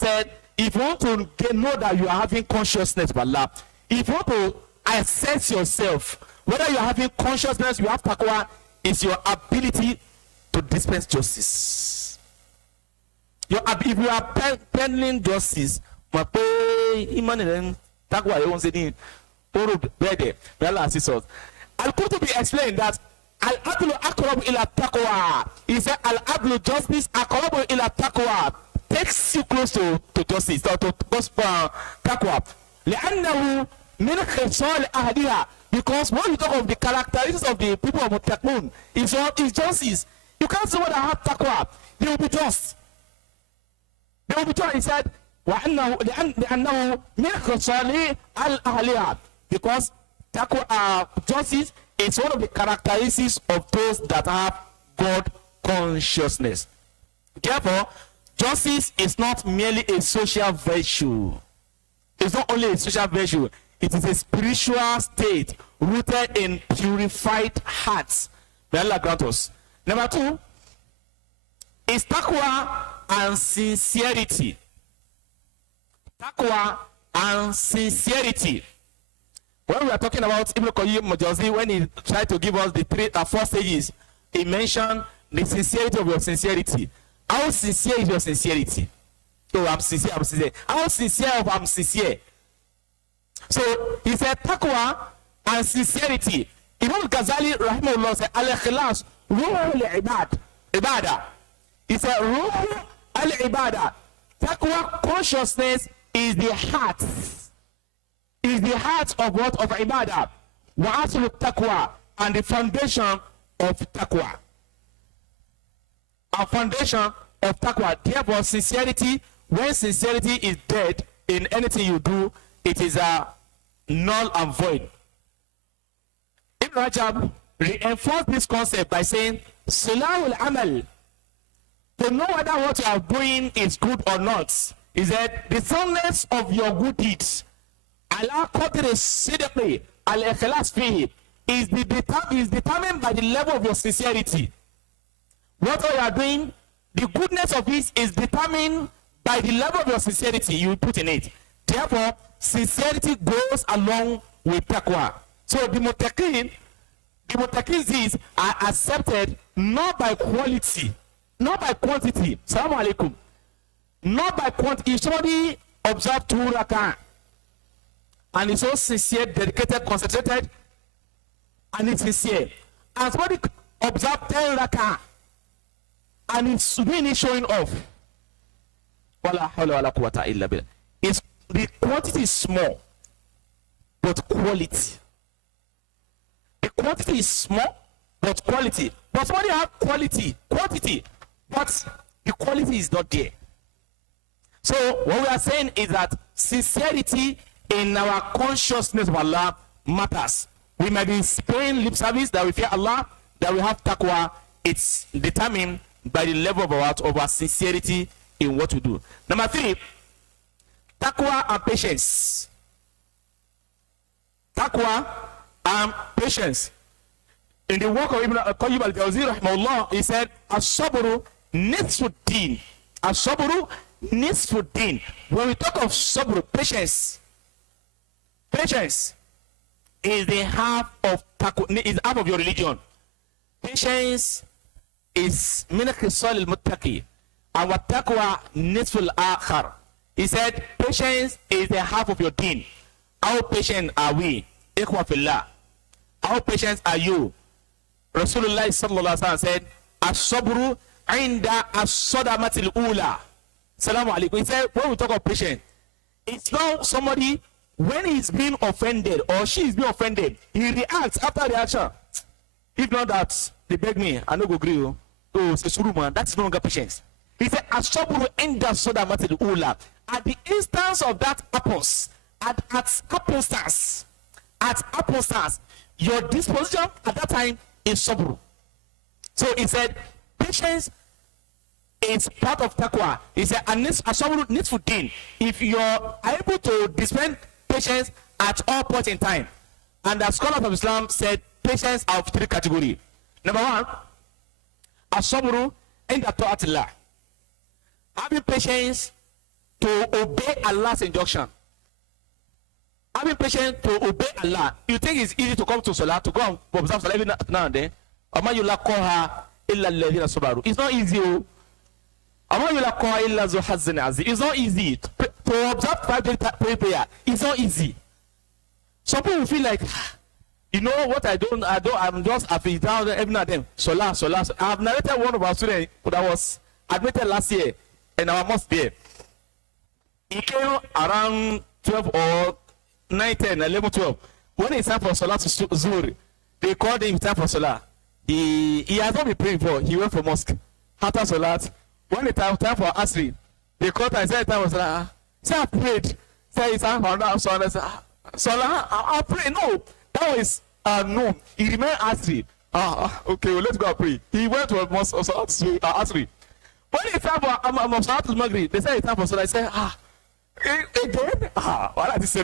said, if you want to know that you are having consciousness of Allah, if you want to assess yourself, whether you are having consciousness, you have taqwa, is your ability to dispense justice. If you are pending justice, taqwa, Al-Qurtubi explained that Al-Adlu aqrabu ila taqwa. He said Al-Adlu, justice, aqrabu ila taqwa, takes you close to justice, to taqwa. لأنه من خصال أهلها, because when you talk of the characteristics of the people of Muttaqun, is justice. You can't say what I have taqwa. They will be just. They will be just. He said لأنه من خصال أهلها, because taqwa, justice, is one of the characteristics of those that have God consciousness. Therefore, justice is not merely a social virtue. It's not only a social virtue. It is a spiritual state rooted in purified hearts. May Allah grant us. Number 2 is taqwa and sincerity. Taqwa and sincerity. When we are talking about Ibn Qayyim Majawzi, when he tried to give us the 4 stages, he mentioned the sincerity of your sincerity. How sincere is your sincerity? Oh, I'm sincere, I'm sincere. How sincere of I'm sincere? So he said taqwa and sincerity. Imam Ghazali rahimahullah said al-ikhlas ruhul ibadah. He said ruhul al-ibadah. Taqwa, consciousness, is the heart. Is the heart of what? Of ibadah. Wa aslu taqwa, and the foundation of taqwa. A foundation of taqwa. Therefore, sincerity, when sincerity is dead in anything you do, it is a null and void. Ibn Rajab reinforced this concept by saying, Salahul Amal, to know whether what you are doing is good or not, is that the soundness of your good deeds, Allah qadri sidqi al-ikhlas fihi, is determined by the level of your sincerity. What you are doing, the goodness of it is determined by the level of your sincerity you put in it. Therefore, sincerity goes along with taqwa. So the muttaqin are accepted not by quality, not by quantity. Assalamu alaikum. Not by quantity. If somebody observe 2 rak'ah and is so sincere, dedicated, concentrated, and it's sincere, and somebody observe 10 rak'ah and it's really showing off, wala hawla wala quwwata illa billah. The quantity is small, but quality. The quantity is small, but quality. But somebody have quantity, but the quality is not there. So what we are saying is that sincerity in our consciousness of Allah matters. We might be paying lip service that we fear Allah, that we have taqwa. It's determined by the level of our sincerity in what we do. Number 3, taqwa and patience. Taqwa and patience. In the work of Ibn Qayyim al-Jawzi rahimahullah, he said, as-sabru nisfuddin. As-sabru nisfuddin. When we talk of sabr, patience is the half of taqwa, is half of your religion. Patience is min khisal al-muttaqi, and what taqwa nisful akhar. He said, patience is the half of your deen. How patient are we? Ikhwa fillah. How patient are you? Rasulullah sallallahu alaihi wasallam said, as-sabru inda as-sadamatil ula. Assalamu alaikum. He said, when we talk of patience, it's not somebody, when he's being offended or she is being offended, he reacts after reaction. If not that, they beg me, I no go agree. Oh, say suru man, that is no longer patience. He said, as-sabru inda as-sadamatil ula. At the instance of that happens, at happenstance, your disposition at that time is sabr. So he said, patience is part of taqwa. He said, as-sabru nisfuddin. If you're able to dispense patience at all points in time, and the scholars of Islam said patience are of 3 categories. Number 1, as-sabru inda ta'atillah. Having patience to obey Allah's injunction. Having patience to obey Allah. You think it's easy to come to Salah, to go and observe Salah every now and then? It's not easy. It's not easy. To observe 5 days prayer, it's not easy. Some people feel like, you know what, I'm just happy down every now and then. Salah. I've narrated one of our students that was admitted last year in our mosque there. He came around 12 or 9, 10, 11, 12. When it's time for Salah to Zuhr, they called him time for Salah. He has not been praying before. He went for mosque. After Salah, when it's time for Asri, they called and said time for Salah. Say I prayed. Say it's time for Salah. Salah, I pray. No, that was no. He remained Asri. Okay, well, let's go and pray. He went to a mosque Asri. When it's time for Salah to Maghrib, they said it's time for Salah. I said again. What are this?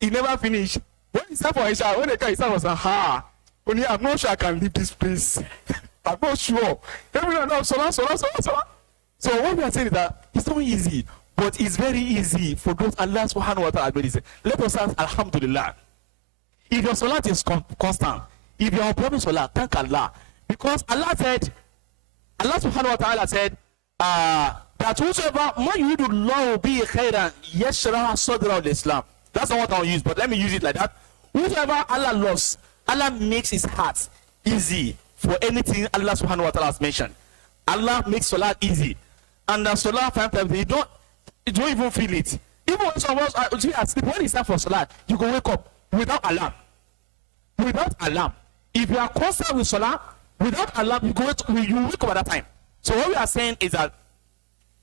He never finished. When it's time for Isha, when the guy is time for Salah, only I'm not sure I can leave this place. I'm not sure. Everyone knows Salah. So what we are saying is that it's not easy, but it's very easy for those Allah subhanahu wa ta'ala. Let us ask Alhamdulillah. If your salah is constant, if you are observing salah, thank Allah. Because Allah subhanahu wa ta'ala said that whosoever man yuridullahu bihi khairan yashrah sadrahu al-Islam. That's not what I'll use, but let me use it like that. Whosoever Allah loves, Allah makes his heart easy for anything Allah subhanahu wa ta'ala has mentioned. Allah makes salah easy. And the salah 5 times, you don't even feel it. Even when some of us are asleep, when it's time for salah, you can wake up without alarm. Without alarm. If you are constant with salah, without alarm, you wake up at that time. So what we are saying is that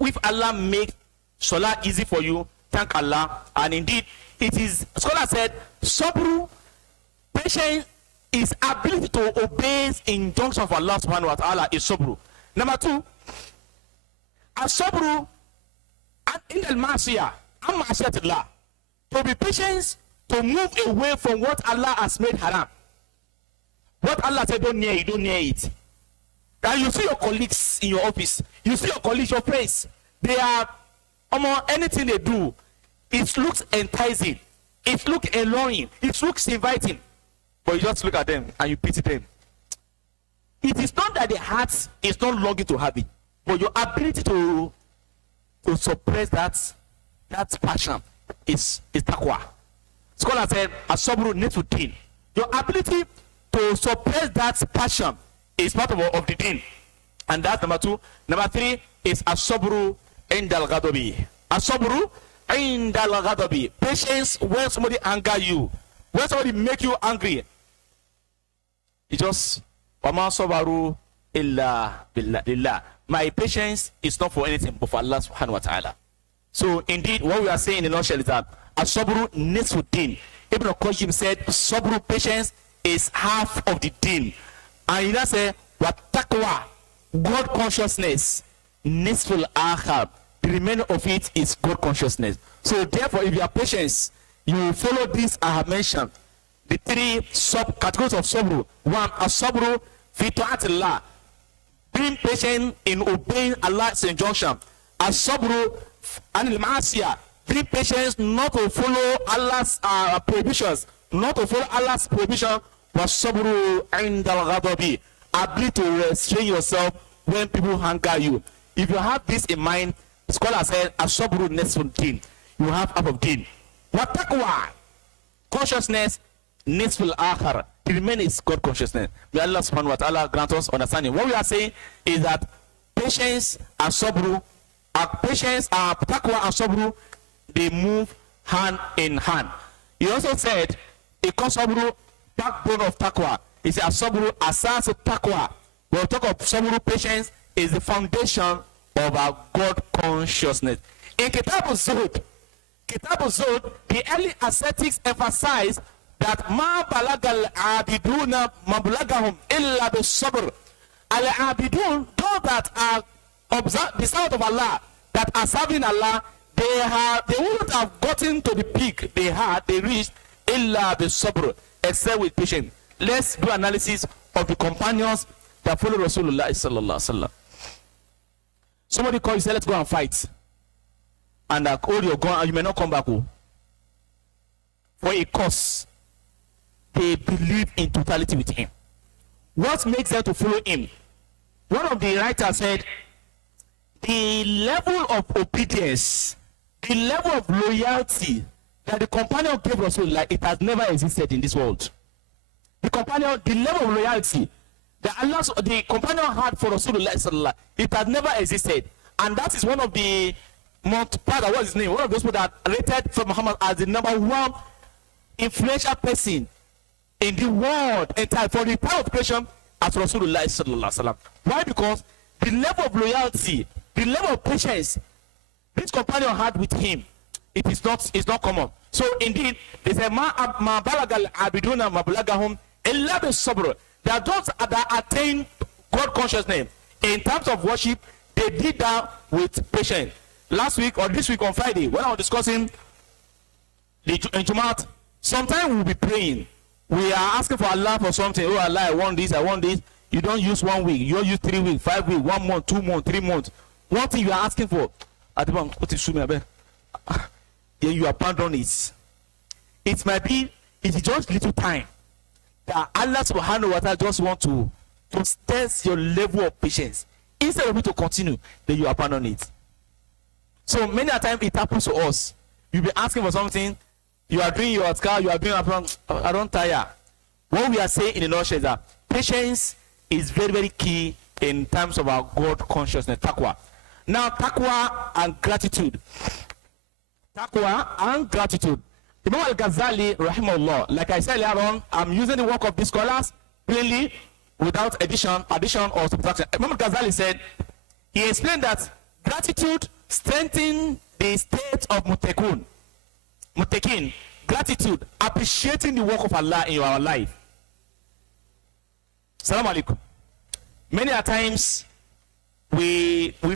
if Allah makes salah easy for you, thank Allah. And indeed, it is, scholar said, sabru, patience, is ability to obey injunctions of Allah subhanahu wa ta'ala is sabru. Number 2, as-sabru in al-ma'siyah, am-ma'siyatillah. To be patient, to move away from what Allah has made haram. What Allah said, don't near it. And you see your colleagues in your office, you see your colleagues, your friends, they are, anything they do, it looks enticing, it looks alluring, it looks inviting. But you just look at them and you pity them. It is not that the heart is not longing to have it, but your ability to suppress that passion is taqwa. Scholar said, as-sabru nisfuddin. Your ability to suppress that passion is part of the deen. And that's number 2. Number 3 is as-sabru indal ghadabi. As-sabru indal ghadabi. Patience when somebody anger you, when somebody make you angry. It just wama sabaru illa billah. My patience is not for anything but for Allah subhanahu wa ta'ala. So indeed, what we are saying in a nutshell is that as-sabru nisfuddin. Ibn Qayyim said sabru, patience, is half of the deen. And he does say what taqwa, God consciousness, nisful akhar, the remainder of it is God consciousness. So therefore, if you are patient, you will follow this I have mentioned, the 3 sub-categories of sabru. 1, as-sabru fi ta'atillah, being patient in obeying Allah's injunction. As-sabru anil ma'asiyah, being patient not to follow Allah's prohibitions, not to follow Allah's prohibition. Was-sabru indal ghadabi, ability to restrain yourself when people anger you. If you have this in mind, scholar said as-sabru nisfuddin, you have half of deen. What taqwa, consciousness, nisful akhar, the remaining is God consciousness. May Allah subhanahu wa ta'ala grant us understanding. What we are saying is that patience and sabru, taqwa and sabru, they move hand in hand. He also said, a sabru, backbone of taqwa. He said, sabru asas taqwa. When we talk of sabru, patience is the foundation of our God consciousness. In Kitab al-Zuhud, the early ascetics emphasize that ma balagal abiduna mablagahum illa bis-sabr. Al-abidun, those that are observe the sound of Allah, that are serving Allah, they wouldn't have gotten to the peak they reached illa bis-sabr, except with patience. Let's do analysis of the companions that follow Rasulullah sallallahu alaihi wasallam. Somebody called you, say, let's go and fight. and hold your gun and you may not come back. Oh. For a cause, they believe in totality with him. What makes them to follow him? One of the writers said, the level of obedience, the level of loyalty that the companion gave Rasulullah, it has never existed in this world. The companion, the level of loyalty that Allah, the companion had for Rasulullah, it has never existed. And that is one of the part of what is his name, one of those people that rated for Muhammad as the number one influential person in the world entire for the power of creation as Rasulullah sallallahu alaihi wasallam. Why? Because the level of loyalty, the level of patience this companion had with him, it's not common. So indeed, they say ma balagal abiduna ma balagahum illa bis-sabr. That those that attain God consciousness in terms of worship, they did that with patience. Last week or this week on Friday, when I was discussing the Jumat, sometimes we will be praying. We are asking for Allah for something. Oh Allah, I want this, I want this. You don't use 1 week, you don't use 3 weeks, 5 weeks, 1 month, 2 months, 3 months. One thing you are asking for, then you abandon it. It might be, it's just little time that Allah subhanahu wa ta'ala just want to test your level of patience. Instead of you to continue, then you abandon it. So many a time it happens to us. You'll be asking for something, you are doing your car, you are doing I don't tire. What we are saying in a nutshell is that patience is very, very key in terms of our God consciousness, taqwa. Now, taqwa and gratitude. Taqwa and gratitude. Imam Al-Ghazali, rahimahullah, like I said earlier on, I'm using the work of these scholars plainly without addition or subtraction. Imam Al-Ghazali said, he explained that gratitude strengthens the state of muttaqin, gratitude, appreciating the work of Allah in our life. Assalamu alaikum. Many a times we